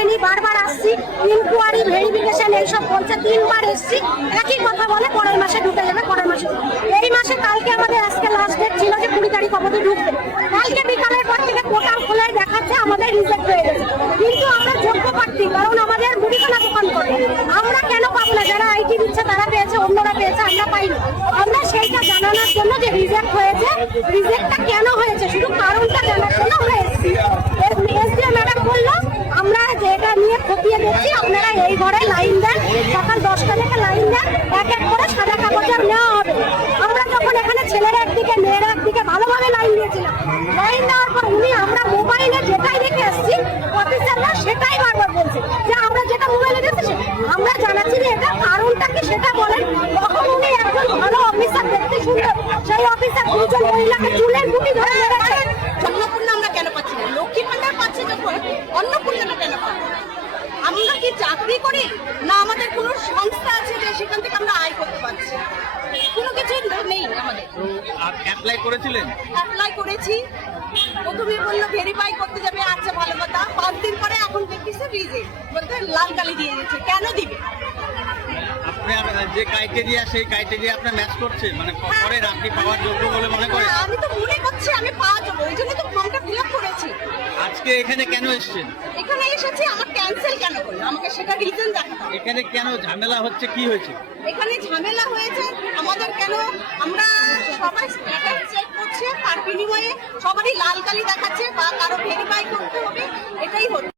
হয়নি, বারবার আসছি, ইনকোয়ারি ভেরিফিকেশন এইসব বলছে, 3 বার এসছি, একই কথা বলে পরের মাসে ঢুকে যাবে, পরের মাসে। এই মাসে কালকে আমাদের আজকে লাস্ট ডেট ছিল যে 20 তারিখ অবধি ঢুকবে। কালকে বিকালের পর থেকে পোর্টাল খোলায় দেখাচ্ছে আমাদের রিজেক্ট হয়ে গেছে, কিন্তু আমরা যোগ্য প্রার্থী, কারণ আমাদের মুদিখানা দোকান করে। আমরা কেন পাবো না? যারা আইটি দিচ্ছে তারা পেয়েছে, অন্যরা পেয়েছে, আমরা পাইনি। আমরা সেইটা জানানোর জন্য যে রিজেক্ট হয়েছে, রিজেক্টটা কেন হয়েছে শুধু কারণটা জানার জন্য আমরা এসেছি। এসডিও ম্যাডাম বললো আমরা যেটা নিয়ে খতিয়ে দেখছি, আপনারা এই ঘরে লাইন দেন, সকাল 10টা থেকে লাইন দেন, এক এক করে সাদা কাগজের নেওয়া হবে। আমরা যখন এখানে ছেলেরা একদিকে মেয়েরা একদিকে ভালোভাবে লাইন দিয়েছিলাম, লাইন দেওয়ার পর উনি আমরা মোবাইলে যেটাই দেখে এসেছি, অফিসাররা সেটাই বারবার বলছে যে আমরা যেটা মোবাইলে দেখেছি। আমরা জানাচ্ছি যে এটা কারণটা কি সেটা বলেন। তখন উনি একজন ভালো অফিসার, দেখতে সুন্দর, সেই অফিসার দুজন মহিলাকে চুলের গুটি ধরে মেরেছে। অন্নপূর্ণা আমরা কেন পাচ্ছি না? লক্ষ্মী ভান্ডার পাচ্ছি যখন, অন্নপূর্ণাটা কেন পাবো? আমরা কি চাকরি করি না আমাদের কোনো সংস্থা আছে যে সেখান থেকে আমরা আয় করতে পারছি? কোনো কিছু নেই আমাদের। অ্যাপ্লাই করেছিলেন? অ্যাপ্লাই করেছি, প্রথমে বললো ভেরিফাই করতে যাবে, আচ্ছা ভালো কথা। 5 দিন পরে এখন দেখতেছে রিজেক্ট, বলতে লাল কালি দিয়ে দিচ্ছে। কেন দিবে? আপনার যে ক্রাইটেরিয়া, সেই ক্রাইটেরিয়া আপনার ম্যাচ করছে, মানে পরের আপনি পাওয়ার যোগ্য বলে মনে করেন? হ্যাঁ, আমি তো মনে করছি আমি পাওয়া যাবো, ওই জন্য তো ফর্মটা ফিল আপ করেছি। আজকে এখানে কেন এসেছেন? এখানে এসেছি, আমার ক্যান্সেল কেন করলো আমাকে সেটা রিজন দেখাতে হবে। এখানে কেন ঝামেলা হচ্ছে, কি হয়েছে? এখানে ঝামেলা হয়েছে আমাদের কেন? আমরা সবাই স্ট্যাটাস চেক করছে, তার বিনিময়ে সবারই লাল কালি দেখাচ্ছে বা কারো ভেরিফাই করতে হবে, এটাই হচ্ছে।